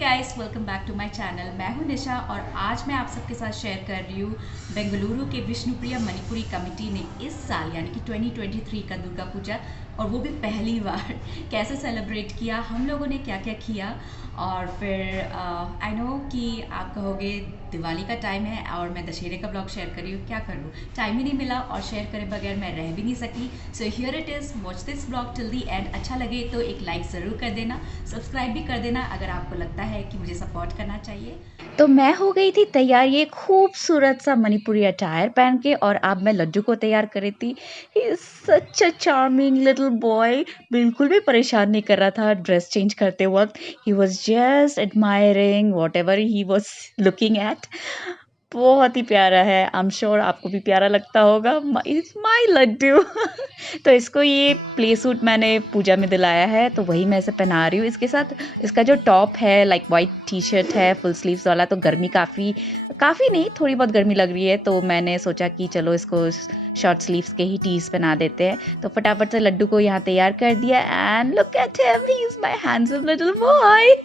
Guys, welcome back to my channel. मैं हूं निशा और आज मैं आप सबके साथ शेयर कर रही हूँ बेंगलुरु के विष्णुप्रिया मणिपुरी कमेटी ने इस साल यानी कि 2023 का दुर्गा पूजा और वो भी पहली बार कैसे सेलिब्रेट किया, हम लोगों ने क्या क्या किया। और फिर आई नो कि आप कहोगे दिवाली का टाइम है और मैं दशहरे का ब्लॉग शेयर कर रही हूँ, क्या करूँ, टाइम ही नहीं मिला और शेयर करे बगैर मैं रह भी नहीं सकी। So here it is, watch this blog till the and. अच्छा लगे तो एक लाइक ज़रूर कर देना, सब्सक्राइब भी कर देना अगर आपको लगता है कि मुझे सपोर्ट करना चाहिए। तो मैं हो गई थी तैयार ये खूबसूरत सा मणिपुरी अटायर पहन के और अब मैं लड्डू को तैयार कर रही थी। He is such a charming little boy, बिल्कुल भी परेशान नहीं कर रहा था ड्रेस चेंज करते वक्त। He was just admiring what ever he was looking at. बहुत ही प्यारा है, आई एम श्योर आपको भी प्यारा लगता होगा। It's my Laddoo. तो इसको ये प्ले सूट मैंने पूजा में दिलाया है तो वही मैं इसे पहना रही हूँ। इसके साथ इसका जो टॉप है लाइक वाइट टी शर्ट है फुल स्लीव्स वाला, तो गर्मी काफ़ी काफ़ी नहीं, थोड़ी बहुत गर्मी लग रही है तो मैंने सोचा कि चलो इसको शॉर्ट स्लीव्स के ही टीज पहना देते हैं। तो फटाफट से लड्डू को यहाँ तैयार कर दिया and look at him, he is my handsome little boy.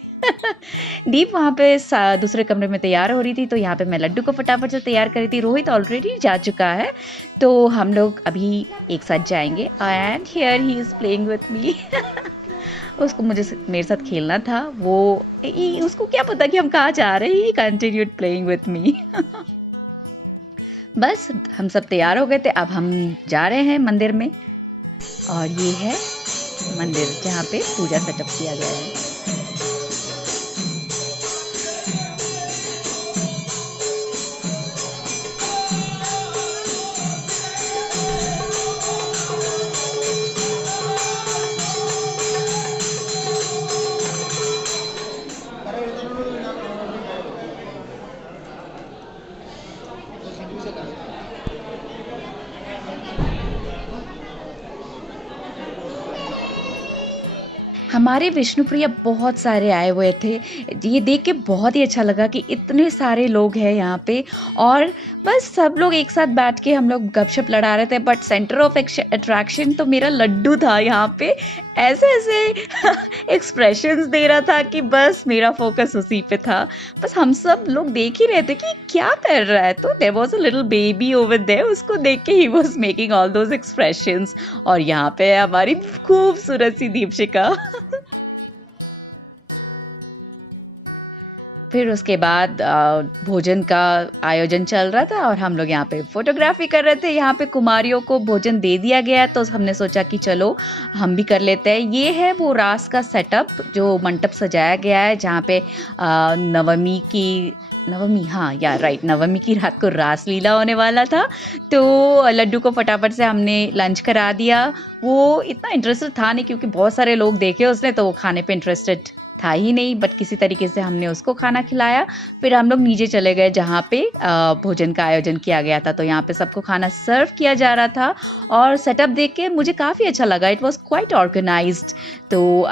Deep वहाँ पे दूसरे कमरे में तैयार हो रही थी तो यहाँ पे मैं लड्डू को फटाफट से तैयार कर रही थी। रोहित ऑलरेडी जा चुका है तो हम लोग अभी एक साथ जाएंगे and here he is playing with me. उसको मेरे साथ खेलना था, वो उसको क्या पता कि हम कहाँ जा रहे हैं। ही कंटिन्यूड प्लेइंग विथ मी। बस हम सब तैयार हो गए थे, अब हम जा रहे हैं मंदिर में और ये है मंदिर जहाँ पे पूजा सेटअप किया गया है। हमारे विष्णुप्रिया बहुत सारे आए हुए थे। ये देख के बहुत ही अच्छा लगा कि इतने सारे लोग हैं यहाँ पे और बस सब लोग एक साथ बैठ के हम लोग गपशप लड़ा रहे थे। बट सेंटर ऑफ अट्रैक्शन तो मेरा लड्डू था यहाँ पे। ऐसे ऐसे एक्सप्रेशंस दे रहा था कि बस मेरा फोकस उसी पे था। बस हम सब लोग देख ही रहे थे कि क्या कर रहा है। तो there was a little baby over there, उसको देख के ही was making all those expressions. और यहाँ पे है हमारी खूबसूरत सी दीपशिका। फिर उसके बाद भोजन का आयोजन चल रहा था और हम लोग यहाँ पे फोटोग्राफी कर रहे थे। यहाँ पे कुमारियों को भोजन दे दिया गया तो हमने सोचा कि चलो हम भी कर लेते हैं। ये है वो रास का सेटअप जो मंडप सजाया गया है जहाँ पे नवमी, हाँ या राइट, नवमी की रात को रासलीला होने वाला था। तो लड्डू को फटाफट से हमने लंच करा दिया। वो इतना इंटरेस्टेड था नहीं क्योंकि बहुत सारे लोग देखे उसने तो वो खाने पे इंटरेस्टेड था ही नहीं, बट किसी तरीके से हमने उसको खाना खिलाया। फिर हम लोग नीचे चले गए जहाँ पे भोजन का आयोजन किया गया था। तो यहाँ पे सबको खाना सर्व किया जा रहा था और सेटअप देख के मुझे काफ़ी अच्छा लगा। It was quite organised. तो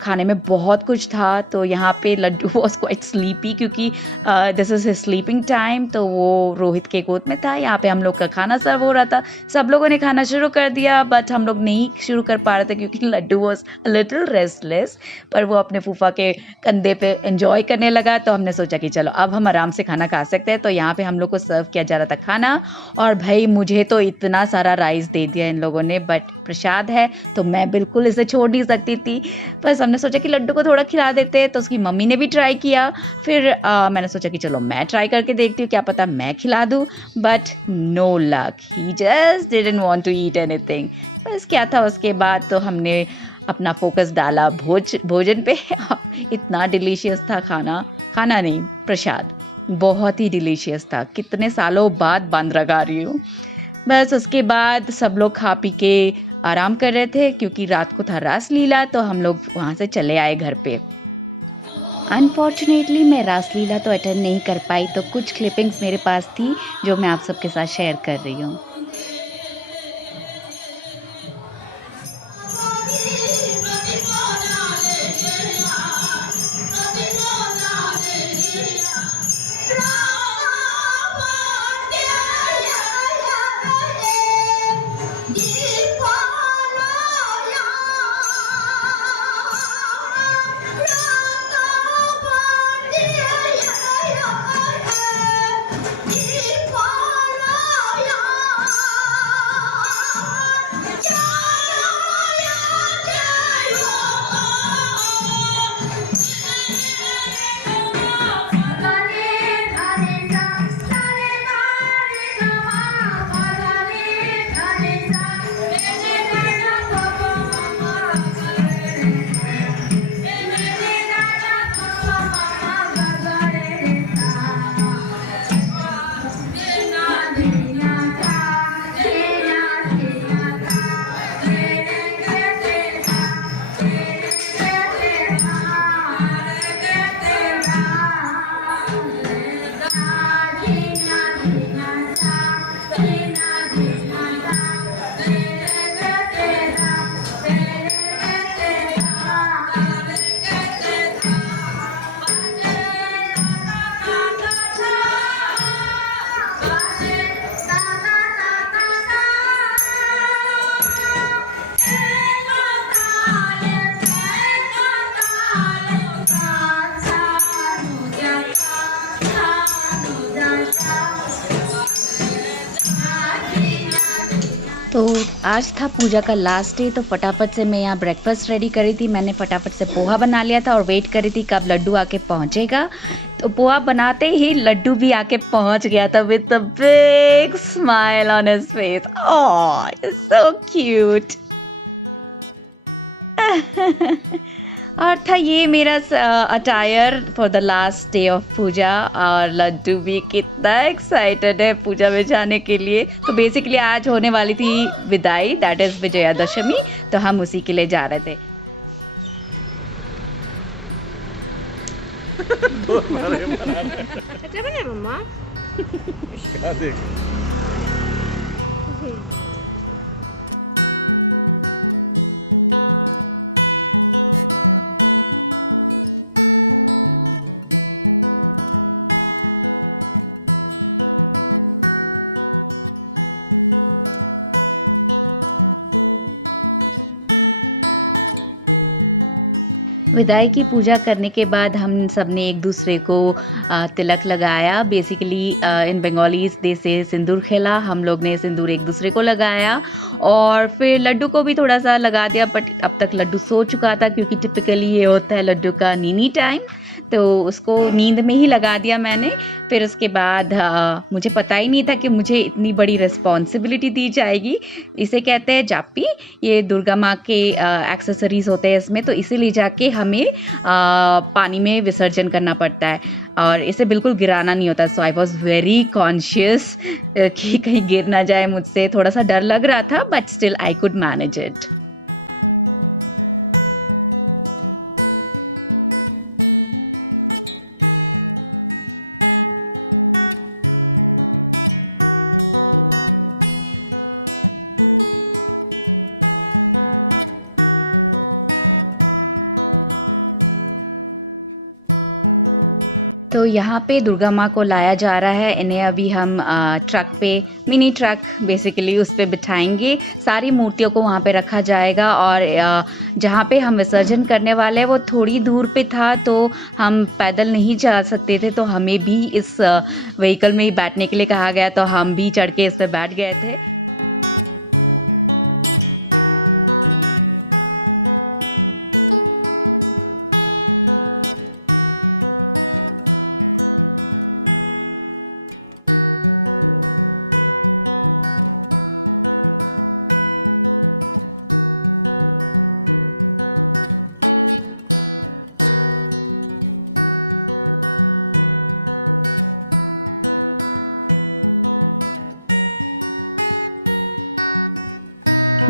खाने में बहुत कुछ था। तो यहाँ पे लड्डू वॉज क्वाइट स्लीपी क्योंकि this is his sleeping time, तो वो रोहित के गोद में था। यहाँ पे हम लोग का खाना सर्व हो रहा था। सब लोगों ने खाना शुरू कर दिया बट हम लोग नहीं शुरू कर पा रहे थे क्योंकि लड्डू वॉज लिटिल रेस्टलेस। पर वो अपने फूफा के कंधे पे एंजॉय करने लगा तो हमने सोचा कि चलो अब हम आराम से खाना खा सकते हैं। तो यहाँ पे हम लोग को सर्व किया जा रहा था खाना और भाई मुझे तो इतना सारा राइस दे दिया इन लोगों ने, बट प्रसाद है तो मैं बिल्कुल इसे छोड़ नहीं सकती थी। बस हमने सोचा कि लड्डू को थोड़ा खिला देते हैं तो उसकी मम्मी ने भी ट्राई किया। फिर मैंने सोचा कि चलो मैं ट्राई करके देखती हूँ, क्या पता मैं खिला दूँ, but no luck, he just didn't want to eat anything. बस क्या था, उसके बाद तो हमने अपना फोकस डाला भोजन पे। इतना डिलीशियस था खाना, खाना नहीं प्रसाद, बहुत ही डिलीशियस था। कितने सालों बाद बांद्रा गा रही हूँ। बस उसके बाद सब लोग खा पी के आराम कर रहे थे क्योंकि रात को था रासलीला। तो हम लोग वहाँ से चले आए घर पे। अनफॉर्चुनेटली मैं रासलीला तो अटेंड नहीं कर पाई, तो कुछ क्लिपिंग्स मेरे पास थी जो मैं आप सबके साथ शेयर कर रही हूँ। तो आज था पूजा का लास्ट डे, तो फटाफट से मैं यहाँ ब्रेकफास्ट रेडी करी थी। मैंने फटाफट से पोहा बना लिया था और वेट करी थी कब लड्डू आके पहुँचेगा। तो पोहा बनाते ही लड्डू भी आके पहुँच गया था with a big smile on his face. Oh, so cute. और था ये मेरा attire for the last day of Puja. और लड्डू भी कितना एक्साइटेड है पूजा में जाने के लिए। तो बेसिकली आज होने वाली थी विदाई, दैट इज़ विजयादशमी, तो हम उसी के लिए जा रहे थे। मम्मा विदाई की पूजा करने के बाद हम सब ने एक दूसरे को तिलक लगाया। बेसिकली इन बंगालीज दे से सिंदूर खेला, हम लोग ने सिंदूर एक दूसरे को लगाया और फिर लड्डू को भी थोड़ा सा लगा दिया। बट अब तक लड्डू सो चुका था क्योंकि टिपिकली ये होता है लड्डू का नीनी टाइम, तो उसको नींद में ही लगा दिया मैंने। फिर उसके बाद मुझे पता ही नहीं था कि मुझे इतनी बड़ी रिस्पॉन्सिबिलिटी दी जाएगी। इसे कहते हैं जापी, ये दुर्गा माँ के एक्सेसरीज होते हैं इसमें, तो इसे ले जाके हमें पानी में विसर्जन करना पड़ता है और इसे बिल्कुल गिराना नहीं होता। सो आई वॉज वेरी कॉन्शियस कि कहीं गिर ना जाए मुझसे। थोड़ा सा डर लग रहा था but still I could manage it. तो यहाँ पे दुर्गा माँ को लाया जा रहा है। इन्हें अभी हम ट्रक पे, मिनी ट्रक बेसिकली, उस पे बिठाएंगे। सारी मूर्तियों को वहाँ पे रखा जाएगा और जहाँ पे हम विसर्जन करने वाले हैं वो थोड़ी दूर पे था, तो हम पैदल नहीं जा सकते थे, तो हमें भी इस व्हीकल में ही बैठने के लिए कहा गया, तो हम भी चढ़ के इस पे बैठ गए थे।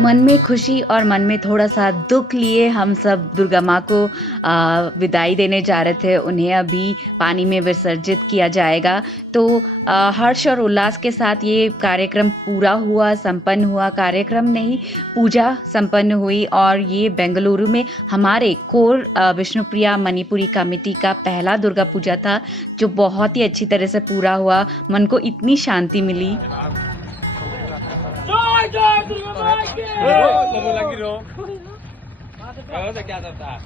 मन में खुशी और मन में थोड़ा सा दुख लिए हम सब दुर्गा माँ को विदाई देने जा रहे थे। उन्हें अभी पानी में विसर्जित किया जाएगा। तो हर्ष और उल्लास के साथ ये कार्यक्रम पूरा हुआ, संपन्न हुआ। कार्यक्रम नहीं, पूजा संपन्न हुई। और ये बेंगलुरु में हमारे कोर विष्णुप्रिया मणिपुरी कमेटी का पहला दुर्गा पूजा था, जो बहुत ही अच्छी तरह से पूरा हुआ। मन को इतनी शांति मिली। क्या करता है?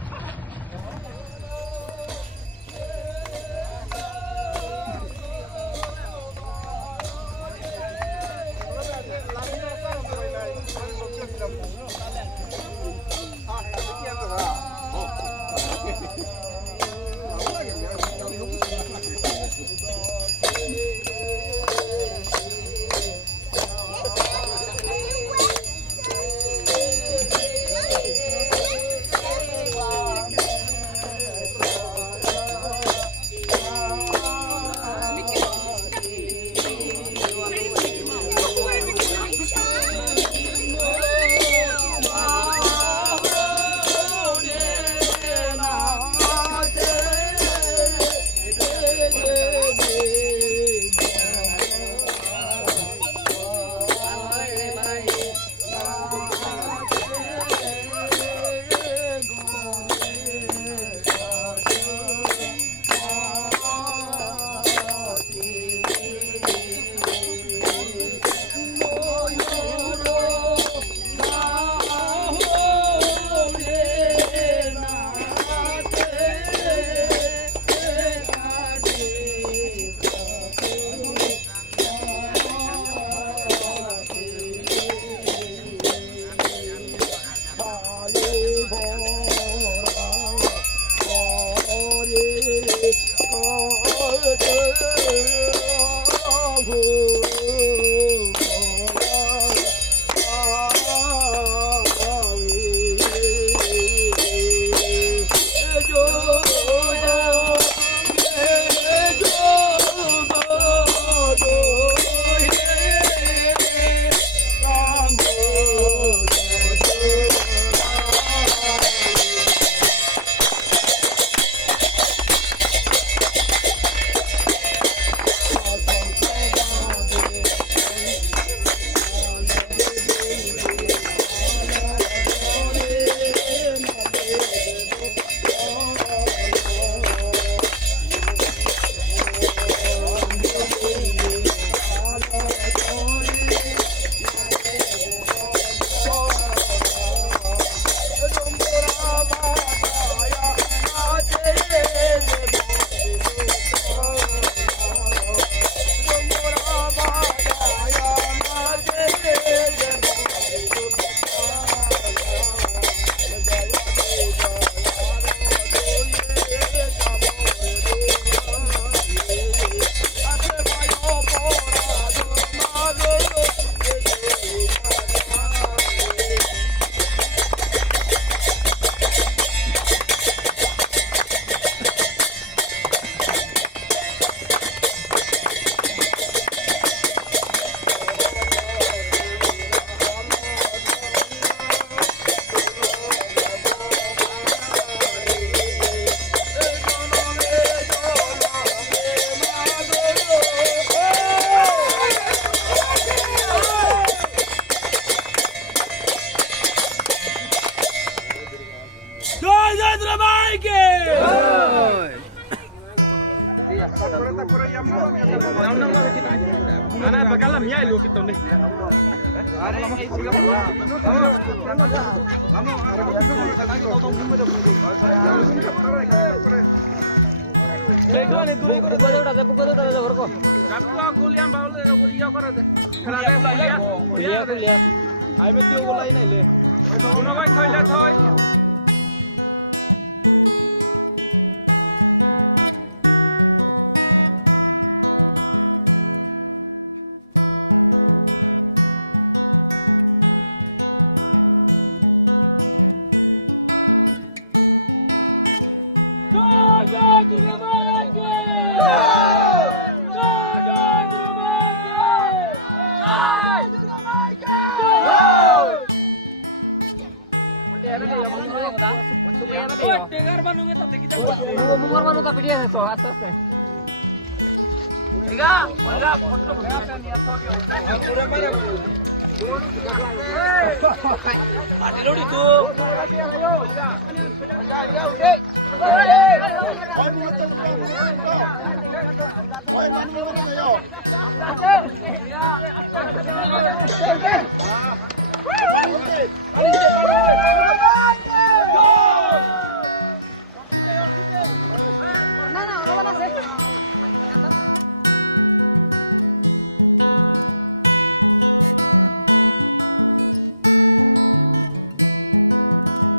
Mana bakal lah mia lu kita nih.